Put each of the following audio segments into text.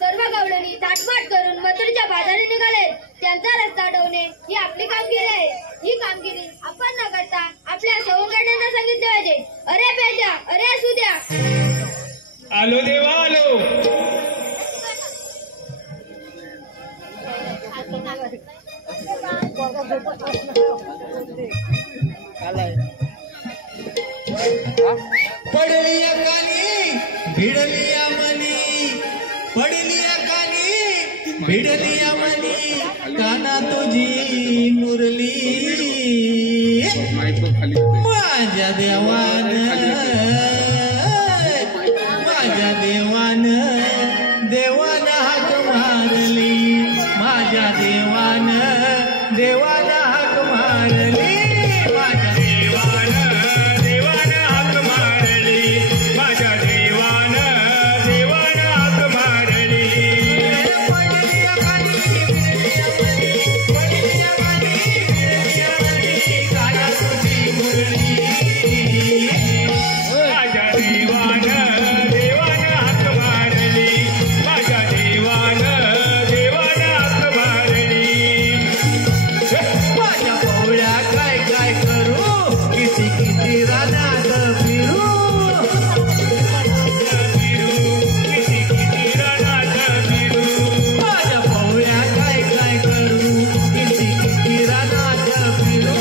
सर्व गवळणी ताटमाट करून मथुरेच्या बाजारी निघाले. त्यांचा रस्ता अडवणे ही आपली कामगिरी आहे. ही कामगिरी आपण न करता आपल्या सवंगड्यांना सांगितले पाहिजे. अरे प्याद्या, अरे असू द्या. आलो देवा आलो. पडली कानी भिडली मनी, पडली कानी भिडली मनी, काना तुझी मुरली माझ्या देवान, माझ्या देवान, देवान हाक मारली, माझ्या देवान, देवान हाक मारली, माझ्या देवान, देवान हाक मारली, माझ्या देवान, देवान हाक मारली. पडली कानी भिडली मनी, काना तुझी मुरली माझ्या देवान, देवान हाक मारली, माझ्या देवान, देवान हाक मारली. माझ्या पवळ्या काय काय करू, किती किती रानात फिरू, किती किती रानात फिरू. माझ्या पवळ्या काय काय करू, किती किती रानात फिरू,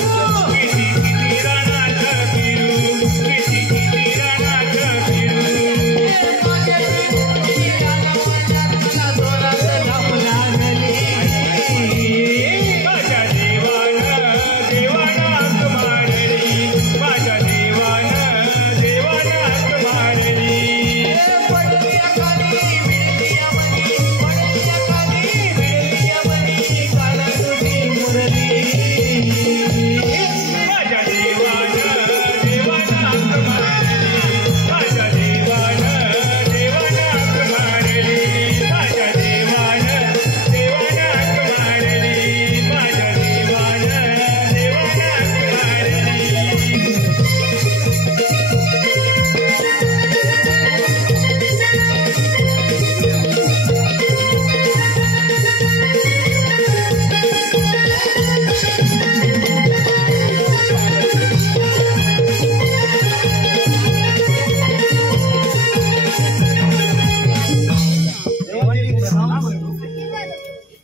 किती किती रानात फिरू, किती किती रानात फिरू. माझ्या जोरात धाप लागली, माझ्या देवान, देवान हाक मारली, माझ्या देवान, देवान हाक मारली. पडली कानी भिडली मनी, पडली कानी भिडली मनी, काना तुझी मुरली माझ्या देवान, देवान हाक मारली, माझ्या देवान, देवान हाक मारली, माझ्या देवान, देवान हाक मारली, माझ्या देवान, देवान हाक मारली.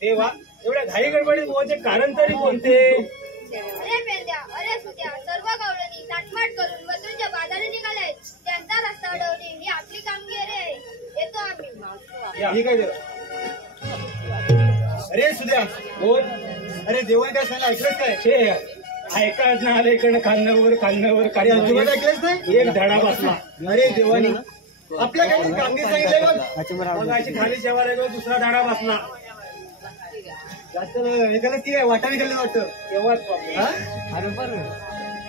देवा एवढ्या घाई गडबडीत बोलचे कारण तरी कोणते? अरे पेंद्या, अरे असू द्या. सर्व गवळणी ताटमाट करून मथुरेच्या बाजारी निघाले. त्यांचा रस्ता अडवणे ही आपली कामगिरी आहे. येतो आम्ही. ठीक आहे देवा. अरे सुद्या बोल. अरे जेवण काय सांगा ऐकलंच काय? छे ऐकाच ना आले इकडनं खाल्ल्यावर अरे अजिबात ऐकलंच नाही. एक धडा बसला. अरे देवानी आपल्या काही कामगिरी सांगितलंय बघ. मग अशी खाली जेवायला गेलो, दुसरा धडा बसला. जास्त एकाला ती काय वाटाणे केलं वाटतं तेव्हाच हा?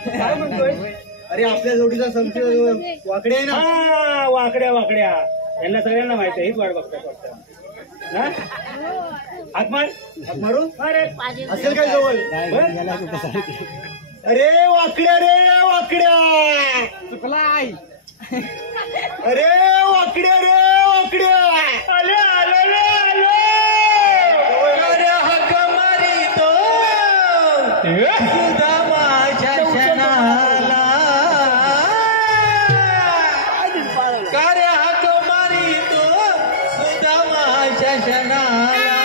काय म्हणतोय? अरे आपल्या जोडीचा संशय वाकडे आहे ना. हा वाकड्या वाकड्या यांना सगळ्यांना माहिती आहे. हीच वाट बघतात वाटतं ना. हाक मार. हाक मारू. अरे असेल काय जवळ? अरे वाकड्या रे वाकड्या. चुकलाय. अरे वाकड्या रे वाकड्या. आले आले आले. अरे हाक मारितो सुदामाच्या क्षणाला, कार्य हाक मारितो सुदामाच्या क्षणाला,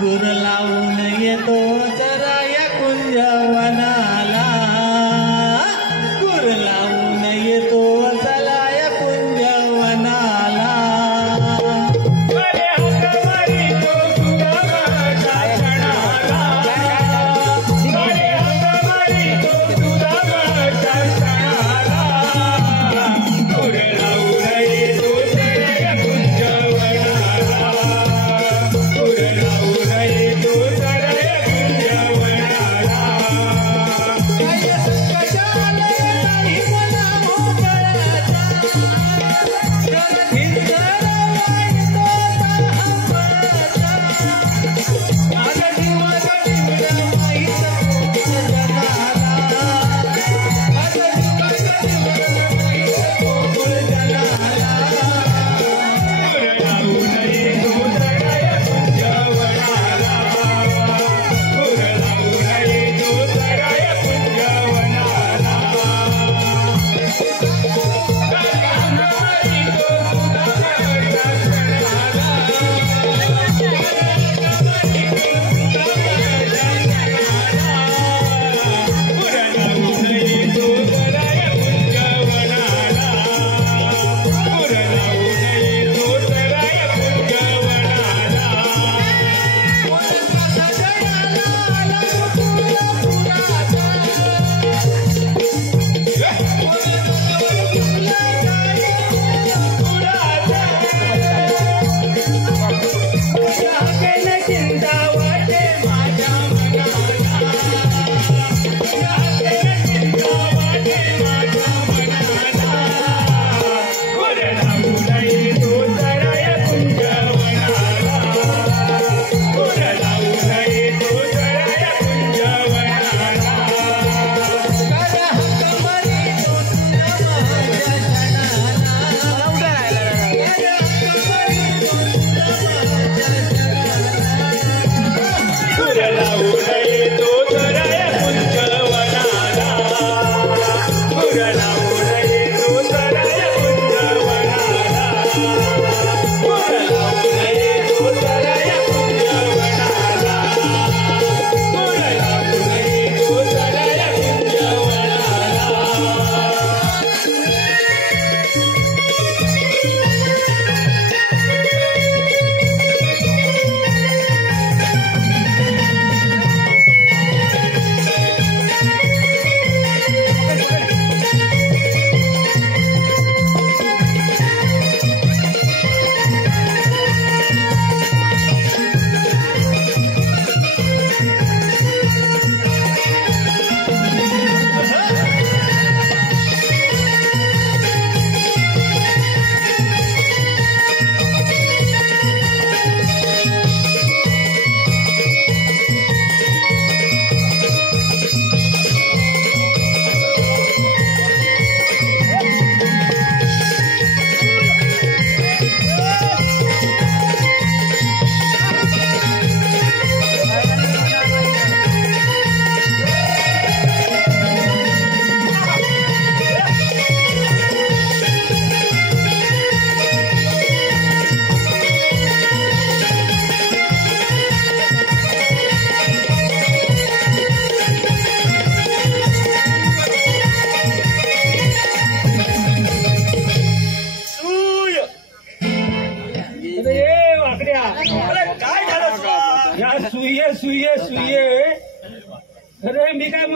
गुर लावून येतो जरा या कुंजवनाला, गुर लावून येतो चला या कुंजवनाला. अरे हाक मारितो सुदामाच्या क्षणाला. अरे हाक मारितो सुदामाच्या क्षणाला. गुर लावून येतो जरा या कुंजवनाला. गुर लावून येतो जरा या कुंजवनाला.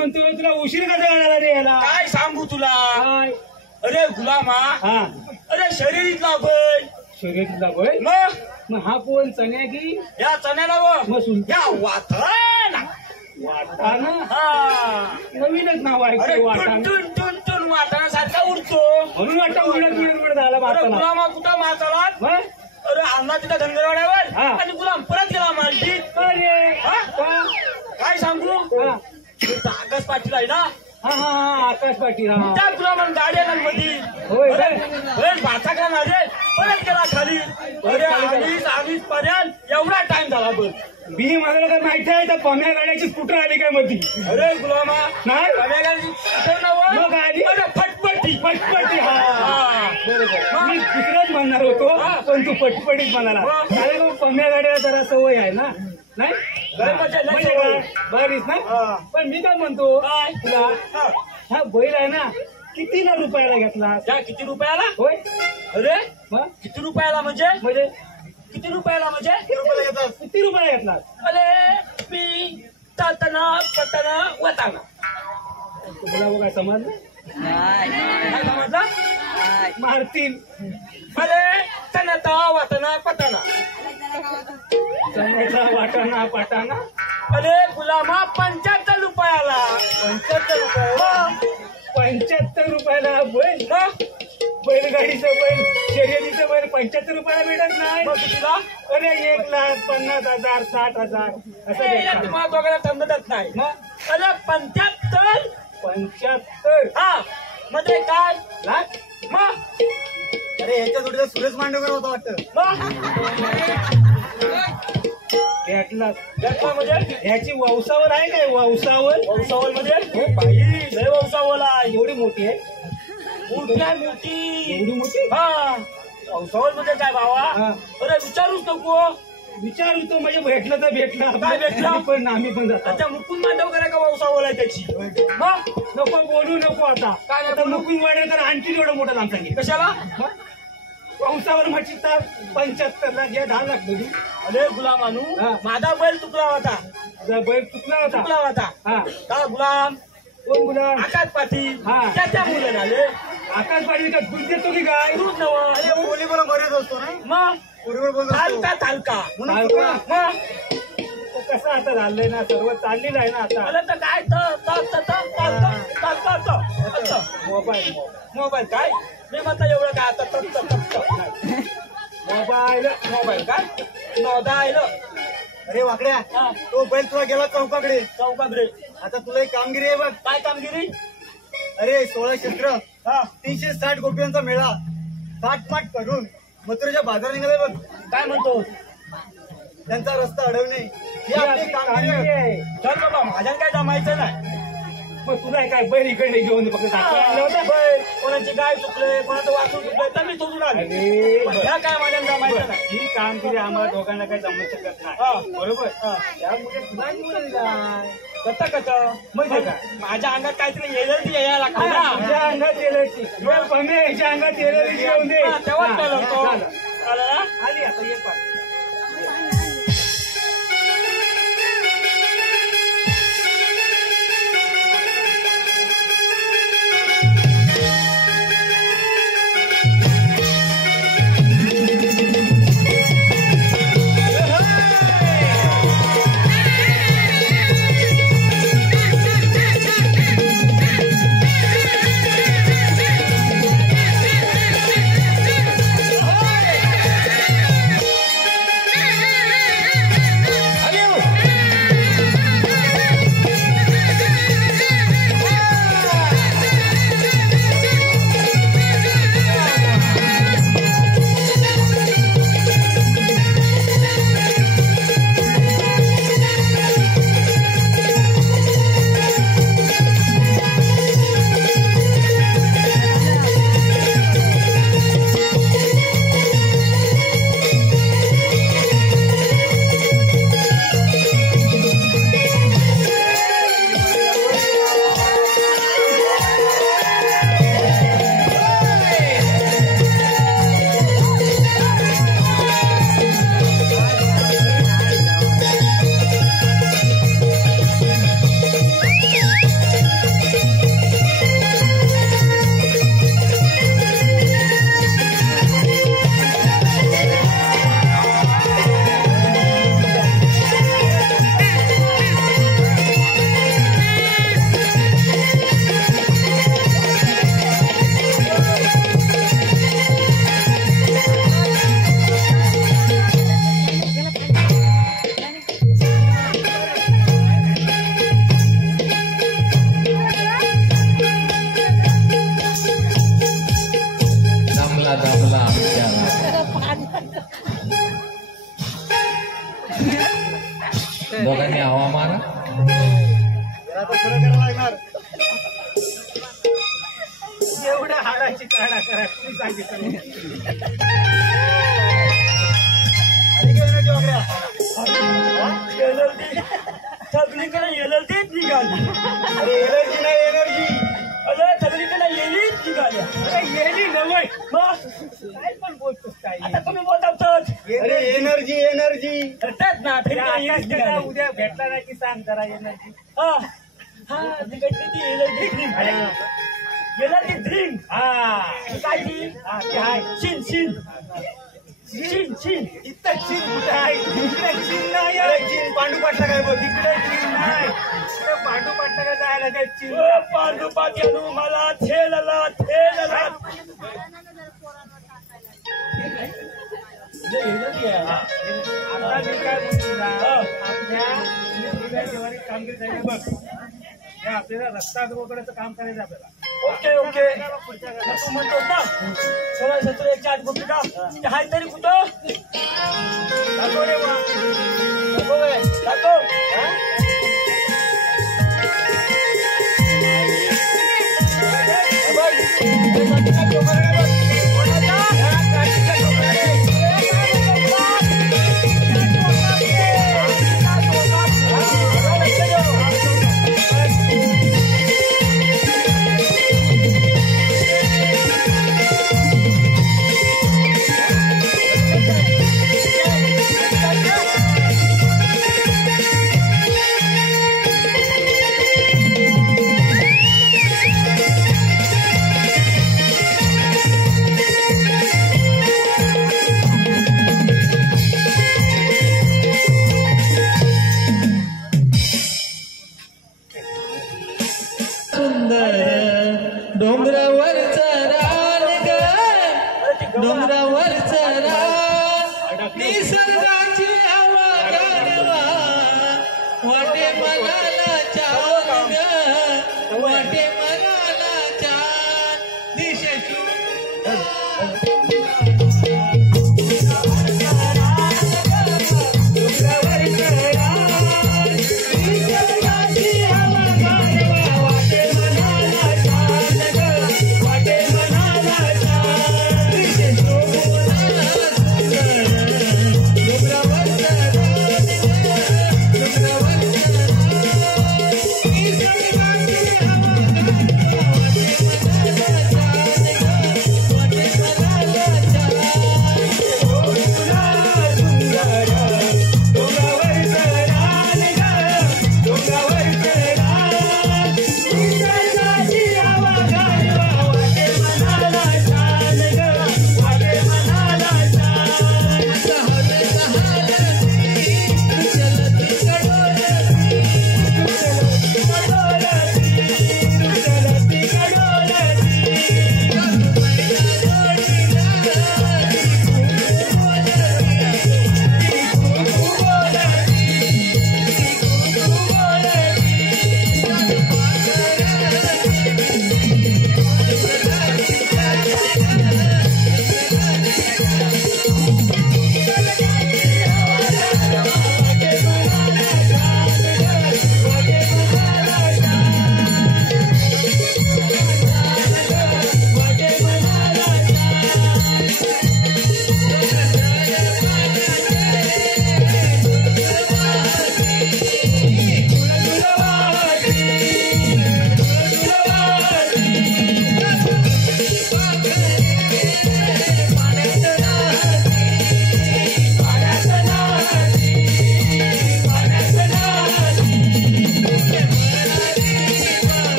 म्हणतो तुला उशीर कसा करायला रे याला काय सांगू तुला काय अरे गुलामा हा अरे शरीरीतला बैल शर्यतीतला बैल मग हा कोण चण्या की या चण्याला व मग सुलट्या या वाथाना वाटाणा हा नवीनच नाव आहे अरे ते वाटाणा टुन टुन टुन वाटाणा सारखा उडतो म्हणून वाटतं उडत झाला अरे वाटाणा गुलामा कुठं माचाला मग? अरे आणला तिथं धनगरवाड्यावर हा. आणि गुलाम परत गेला मालकी अरे हा? का? काय सांगू हा आकाश पाटील आहे ना हा हा आकाश पाटील हा त्या गुलामान गाडी आला मधी होय अरे काय? भाचा का ना रे परत गेला खाली अरे आलीच पर्यंत एवढा टाइम झाला बघ बी मला काय माहिती आहे तर पम्या गाड्याची स्कूटर आली काय मधी अरे गुलामा नाही मग आली? अरे फटफटी पटपटी हा हा. बरोबर मी दुसरंच म्हणणार होतो हा. पण तू पटपटीत म्हणाला हा. अरे मग पम्या गाड्या जरा सवय आहे ना नाही लय मजा, लय म्हणजे सवय. काय? बरीच ना हा. पण मी काय म्हणतो काय? तुला हा. हा बैल आहे ना कितीला रुपयाला घेतला त्या किती रुपयाला होय अरे मग किती रुपयाला म्हणजे म्हणजे किती रुपयाला म्हणजे किती रुपयाला घेतला अरे मी तातना पतना वताना तुला बघा समजलं काय समजला मारतील अरे तनता वतना पतना चण्याचा वाटाणा पाटाणा अरे गुलामा 75 रुपयाला 75 रुपये 75 रुपयाला बैल मग बैलगाडीचं बैल शर्यतीचं बैल 75 रुपयाला भेटत नाही मग कितीला अरे 1,50,000 60,000 असं ए, भेटणार. तुम्हाला दोघांना समजतच नाही मग अरे 75 75 हा म्हणजे काय लाख मग अरे ह्याच्या जोडीला सुरेश मांडवकर होता वाटतं. मग भेटला घेतला म्हणजे ह्याची वंसावर आहे काय वंसावर वंसावल म्हणजे बाई लय वंसावल आहे एवढी मोठी आहे मोठी आहे मोठी एवढी मोठी हा वंसावल म्हणजे काय भावा हा. अरे विचारूच नको विचारू तो म्हणजे भेटलं तर भेटलं काय भेटलं? पण आम्ही पण जातो आता मुकुंद मांडवकर का वंसावल आहे त्याची मग नको बोलू नको आता काय नाही आता बोलू? मुकुंद वाडेकर आणखी एवढं मोठं नाम सांगेल कशाला वंसावर म्हटली तर 75 ला घ्या 10 लाख दिली अरे गुलामानू हा. माझा बैल तुकला होता जर बैल चुकला होता तुकला होता हा का गुलाम कोण गुलाम आकाश पाटील हा. त्याच्या मुलं झाले आकाश पाटील का दूध देतो की काय दूध नव अरे बोली बरोबर बरेच असतो ना मग बरोबर बोलत असतो. थालका थालका म्हणून तुला मग तो कसं आता झालंय ना सर्व चाललेलं आहे ना आता अरे तर काय मोबाईल मोबाईल काय मी म्हटलं एवढं काय आता तत्त मोबाईल मोबाईल काय नोंदायला अरे वाकड्या हा. तो बैल तुला गेला चौकाकडे चौकाकडे आता तुला एक कामगिरी आहे बघ. काय कामगिरी अरे 16 क्षेत्र हा 360 गोपियांचा मेळा पाठ करून मथुरेच्या बाजार निघालाय बघ. काय म्हणतो त्यांचा रस्ता अडवणे ही आपली कामगिरी आहे. चल बाबा माझ्या काय जमायचं नाही मग तुला काय बैल इकडे घेऊन फक्त दाखवायला आणलं होतं? बैल, कोणाची गाय चुकले कोणाचं वासरू चुकले तर मी सोडून आले अरे पण ह्या काय माझ्या जमायचं नाही ही कामगिरी आम्हाला दोघांना काही जमू शकत हा. नाही बरोबर हा. त्यामुळे तुला निवडून दिला. कत म्हणजे काय? माझ्या अंगात काहीतरी एलर्जी यायला लागतो ना तुझ्या अंगात येल्याची ह्याच्या अंगात येलेली घेऊन दे हा, तेव्हाच हा, कळलं तो. झालं. आलं ना? आली आता ये पाठ. मारा. जरा आता सुरू करायला लागणार. एवढ्या हाडाची काढा करा तुम्ही सांगितलं. आणि काय नाही वाकड्या. एलर्जी सगळीकडे एलर्जीच निघाली. अरे एनर्जी नाही एनर्जी. अरे सगळीकडे येलीच निघाल्या. अरे येली नव्हे मग काय पण बोलतोस काय आता तुम्ही बोलताच अरे एनर्जी एनर्जी. तेच ना आकाश फिरते त्याला उद्या भेटला नाही की सांग जरा एनर्जी. हा हा तिकडची ती एलर्जी ड्रिंक एलर्जी ड्रिंक हा काय ती हा, ते आहे. शिन शिन शिन शिन इथं चीन कुठं आहे इकडे चीन नाही अरे आहे. चीन पांडू पाटला काय बघ. इकडे चीन नाही इकडे पांडू पाटला जायला काय चीन पांडुपात्यानु मला थेलला थेलला आता मी काय म्हणतो ना, आपल्या जिल्ह्यात कामगिरी झाली बघ. हे आपल्याला रस्ता वगैरेचं काम करायचं आपल्याला. ओके ओके तू म्हणतो ना सोळा सतरा एक चार गोष्टी का ते हाय तरी कुठं दाखव रे बा. दाखव डोंगरावरचा रान ग डोंगरावरचा रान निसर्गाची हवा गारवा वाटे मनाला चान ग वाटे मनाला चान दिशा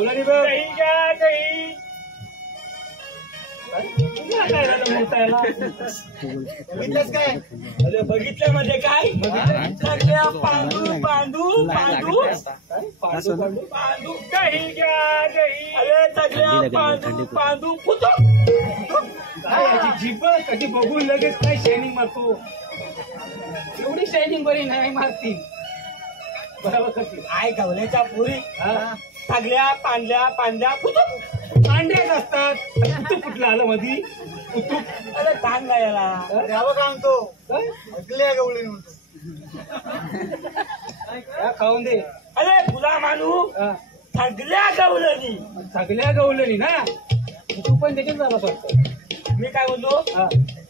गवळणी बघ. दही घ्या दही. तुला काय झालं मोठायला? बघितलंस काय? अरे बघितल्यामध्ये काय सगळ्या पांडू पांडू पांडू पांडू पांडू पांडू दही घ्या दही. अरे सगळ्या पांडू पांडू फुटो. काय याची जीभ कधी बघून लगेच काय शायनिंग मारतो. एवढी शायनिंग बरी नाही मारती. बरोबर करतील. काय गवल्याच्या पुरी सगळ्या पांढऱ्या पांढऱ्या फुटो. पांढऱ्याच असतात. कुतूप कुठलं आलं मधी कुतूप. अरे सांग ना याला. द्यावं का म्हणतो अगल्या गवळी म्हणतो. खाऊन दे. अरे फुला मानू सगळ्या गवलनी. सगळ्या गवलनी ना. तू पण त्याच्यात झाला स्वतः. मी काय बोललो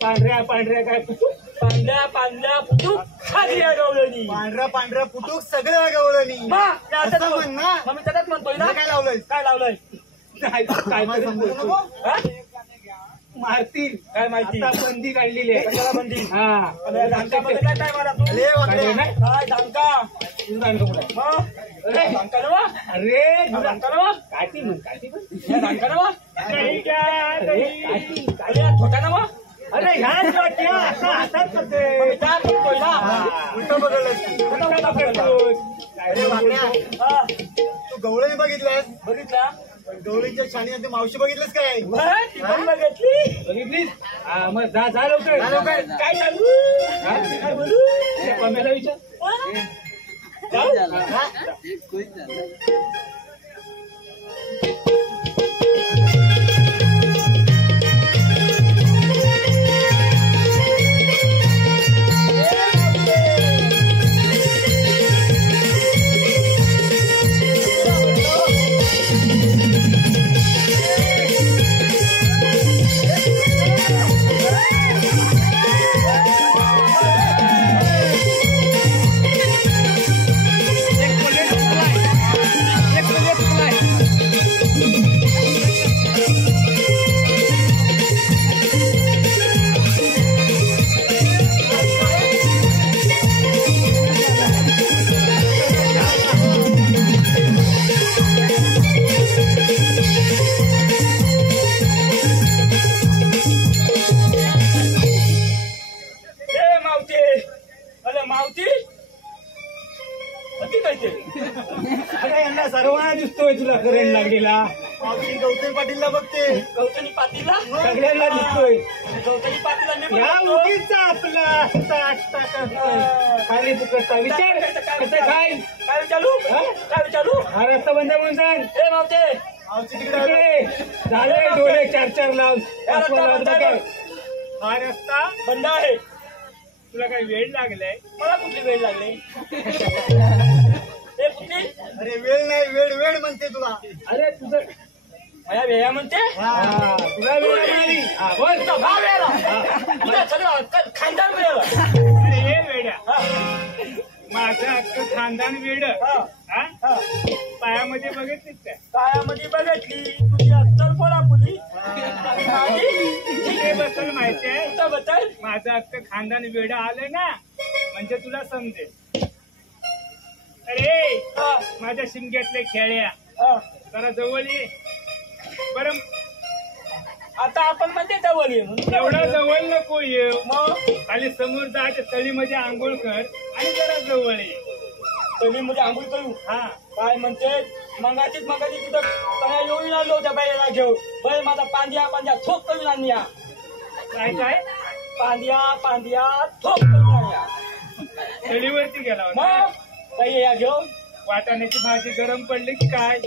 पांढऱ्या पांढऱ्या काय कुतूप. पांढऱ्या पांढऱ्या फुटू सगळ्या गवलनी. पांढरा पांढरा पुटूक सगळ्या गवळणी. असं म्हण ना. मग मी त्याच्यात म्हणतोय ना. हे काय लावलंय? काय लावलंय नाही, काय मला तरी समजू बोलतो. नको. हा? मारतील. काय माहिती आता बंदी काढलेली आहे. कशाला बंदी? हा अरे धानकामध्ये काय काय मारा तू? अरे वाकड्या. नाही? काय धानका? तुझं गाणं कुठं आहे? मग? अरे, धानका नवा? अरे धानका नवा? काठी म्हण काठी म्हण. हे धानका नवा? दही घ्या, अरे दही. अरे छोटा नवा? अरे ह्याच वाट्या असं हातात मग करते. मी काय म्हणतोय ना? उलटं बघायलास तू. खोटा बोलला. अरे वाकड्या, हा, तू गवळणी बघितल्यास? बघितला? गवळींच्या शाणी आणि मावशी बघितलंस काय? बरं, ती पण बघितली. बघितलीस? हा, मग जा लवकर. जा लवकर. काय सांगू? काय बोलू? त्या पम्याला विचार. हा? जाऊ? हा? अरे यांना सर्वांना दिसतोय तुला करंट लागलेला. मावशी गौतम पाटीलला बघते. गौतमी पाटीलला? सगळ्यांना दिसतोय. गौतमी पाटीलला मी या म्हणतो. उगीचा आपला खाली तुकडचा विचार कसं काय काय विचारू? हा? काय विचारू? हा रस्ता बंद म्हणून सांग. ए मावते, मावशी तिकडे आली. तिकडे झाले डोळे चार लावून. या रस्ता बंद आहे बघ. हा रस्ता बंद आहे. तुला काही वेळ लागलाय. मला कुठली वेळ लागली? ए कुठली? अरे वेळ नाही, वेळ वेळ म्हणते तुला. अरे तुझं माझ्या वेळा म्हणते? हा, तुला वेळ लागली. हा, बोल. तुझा भाव वेळा. तुझा सगळं खानदान वेळा. अरे हे वेड्या माझं अख्खं खानदान वेड. हा? पायामध्ये बघितलीस काय? कायामध्ये बघितली तुझी अक्कल कोल्हापुरी. ते बद्दल माहिती आहे. बद्दल माझं अख्खं खानदान वेड आलं ना म्हणजे तुला समजेल. अरे माझ्या शिंग्यातले खेळ्या जरा जवळ ये. बरं आता आपण म्हणते जवळ ये म्हणून. एवढा जवळ नको ये. मग खाली समोर जा, त्या तळीमध्ये आंघोळ कर आणि जरा जवळ ये. तुम्ही म्हणजे आंघोळ करू. हा काय म्हणते मगाची तिथं तया येऊन आलो त्या बाईला घेऊन. बैल माझा पांद्या थोप करून आणल्या. काय काय पांद्या थोप करून आणल्या. तळीवरती गेला होता. मग बाई या घेऊन वाटाण्याची भाजी गरम पडली की काय?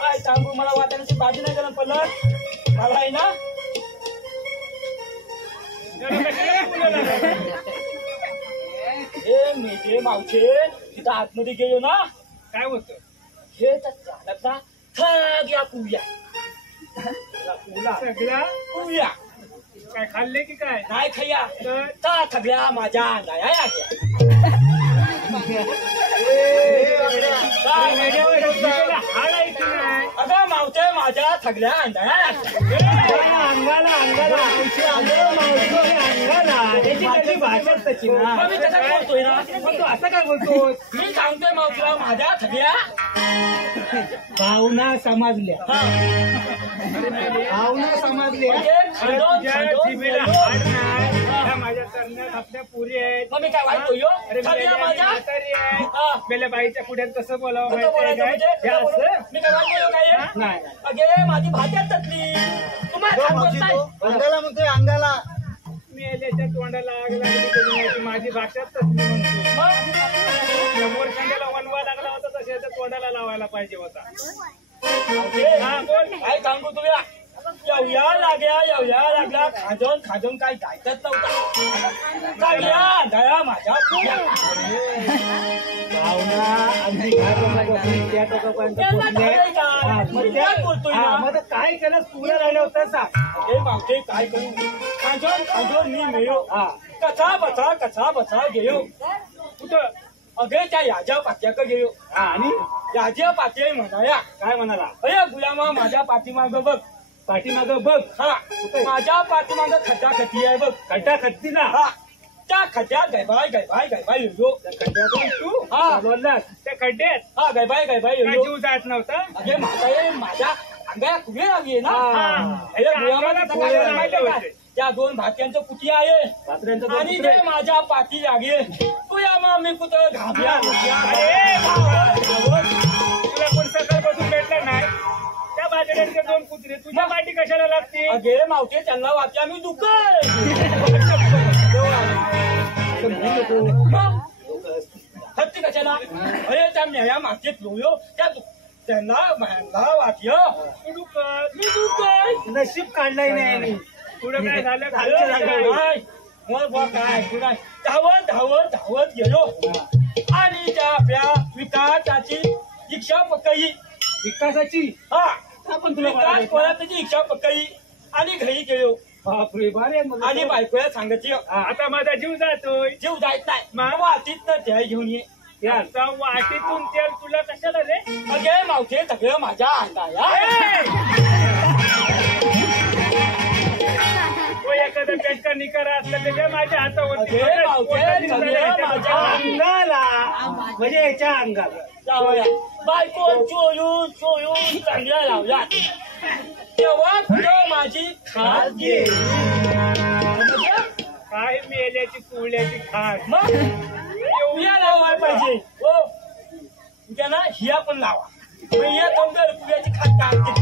काय सांगू, मला वाटाण्याची भाजी नाही गरम पडलं. मला आहे ना जरा कशाला बोलायला लागला? हे मी ते मावशे तिथं आतमध्ये गेलो ना काय होतं? हे झाडाचा सगळ्या कुव्या सगळ्या कुव्या काय खाल्ले की काय? नाही खయ్या तर त्या सगळ्या माझ्या अंगाया आल्या. ए, वाकड्या. काय? वेड्यावर जिभेला हाड आहे की नाही? अगं मावते माझ्या सगळ्या अंधारा अंगाला त्याची त्याची भाषाच तशी ना. मी तसं बोलतोय ना. पण तू असं काय बोलतोस? मी सांगतोय मावतीला माझ्या सगळ्या भावना समजल्या, भावना समजल्या. म्हणजे जिभेला हाड नाही, त्या माझ्या तरण्यात आपल्या पुरी आहेत. मग मी काय वाईट बोललो? अरे सगळ्या माझ्या म्हातारी आहे. हा. मेल्या बाईच्या पुढ्यात कसं बोलावं कसं माहितीये बोलायचं काय? म्हणजे? हे कसं बोलायचं? असं? मी काय वाईट बोललो काय? नाही. अगे माझी भाज्यात तसली तुम्हाला सांगत मावशी नाही. तो अंगाला म्हणतोय अंगाला. मेल्याच्या तोंडाला आग लागली कधी नाही की माझी भाषाच तसली म्हणतो. मग समोर संध्याला वनवा लागला होता तसे त्या तोंडाला लावायला पाहिजे होता. हा, बोल. काय सांगू तुला एवढ्या लागल्या खाजून काय जायचंच नव्हतं. सगळ्या दया माझ्या भावना आणि त्या टोकापर्यंत पोहोचले. काय बोलतोय ना? मग आता काय केलं तुला राहिलं होतं सांग. हे मावते काय करू खाजून मी मिळो कसा बसा गेलो कुठं? अगे त्या याच्या पात्याकडे गेलो आणि याच्या पात्या म्हणाया काय म्हणाला? अरे गुलामा माझ्या पाठीमाग बघ पाठीमाग बघ. हा माझ्या पाठीमाग खड्डी आहे बघ खड्डा खत्ती ना. हा त्या खड्ड्यात गैबाय येतो खड्ड्यातून तू हा. बोललास त्या खड्ड्यात हा गैबाय काय येतो जीव जात नव्हता. अगे म्हातारे माझ्या अंगाला फुगे लागली ना हा. अरे गुलामाला अंगाला कसं फुगे काय माहितीये का? लागले. त्या दोन भात्यांचं कुटी आहे सासऱ्यांचं दोन आणि कुत्रे. ते माझ्या पाठी लागे तू या मग मी कुठं घाबऱ्या अरे बाबा, तुला कोण सकाळपासून भेटलं नाही. त्या बाजाराचे दोन कुत्रे तुझ्या पाठी कशाला लागते? अगे मावते त्यांना वाटल्या मी दुःख हत्ती कशाला अरे त्या मेळ्या मागचे लोयो त्यांना वाटलं मी दुःख नशीब काढलाय नाही. पुढे काय झालं? काय धावत गेलो आणि त्या आपल्या विकासाची रिक्षा पकई विकासाची हा आपण तुला विकास कोणाची रिक्षा पकई आणि घरी गेलो बापरे बारे. आणि बायकोला सांगायची आता माझा जीव जातोय. जीव जायत नाही मग? वाटीत त्या घेऊन ये याचा वाटीतून तेल तुला कशाला रे? अगे मावते सगळं माझ्या अंगाला तो एखादा पेटका निकारा असला त्याच्या माझ्या हातावरती अगे मावते सगळं माझ्या अंगाला म्हणजे याच्या अंगाला लावल्या बायको चोळून चांगल्या लावल्या तेव्हा कुठं माझी खास घे काय मेल्याची कुळल्याची खास. मग उद्या लावायला पाहिजे हो उद्या ना हिया पण लावा हिया कमजोर पुण्याची खास टाकते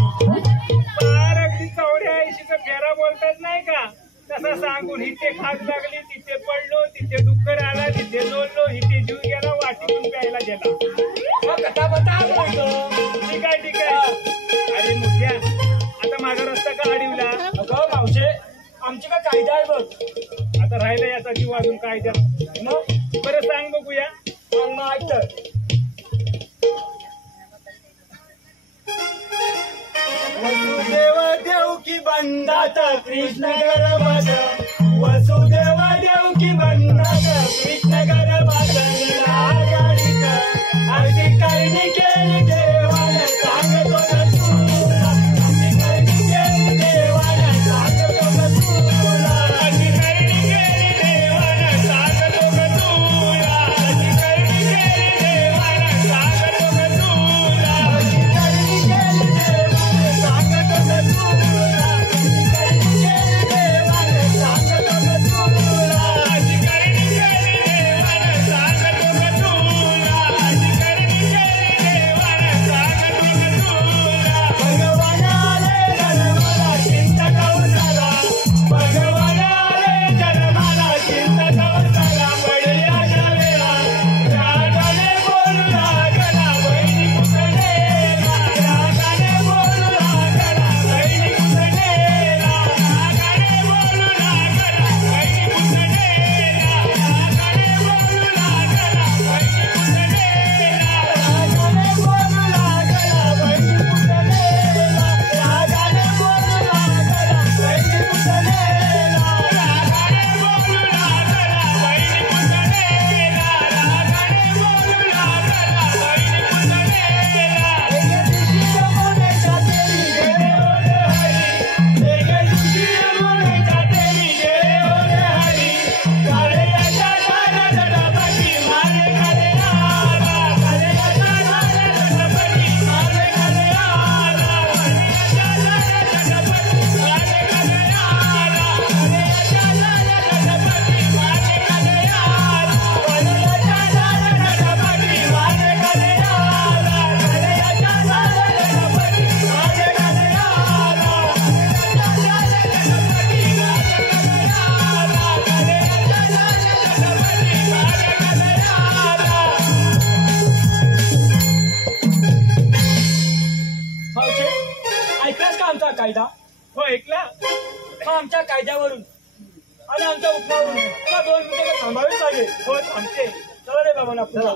फार अगदी 84 फेरा बोलतात नाही का तसा सांगून इथे खास लागली तिथे पडलो तिथे डुक्कर आला तिथे लोळलो इथे जीव गेला वाटीतून प्यायला गेला. मग कथा बता बोलायचं ठीक आहे. अरे मोठ्या आता माझा रस्ता का अडवला? अगं मावशे आमची काय कायदा आहे बघ आता राहिलं याचा जीव अजून काय द्या. मग बरं सांग बघूया. मग ऐकत वसुदेव देवकी बंधात कृष्ण गर्भात वसुदेव देवकी बंधात कृष्ण गर्भात गाडीत अगदी करणी केली देवानं सांगतो ग तुला अगदी करणी केली देवानं सांगतो ग तुला अगदी करणी केली देवानं सांगतो ग तुला अगदी करणी केली देवानं सांगतो ग तुला अगदी करणी केली देवानं सांगतो ग तुला अगदी करणी केली देवानं सांगतो ग तुला अगदी करणी केली देवानं सांगतो ग तुला अगदी करणी केली देवानं ऐकलास का आमचा कायदा? हो ऐकला. हा आमच्या कायद्यावरून आणि आमच्या उपमावरून तुला 2 मिनिटं थांबावीच लागेल. हो थांबते. चला रे बाबा पुढे.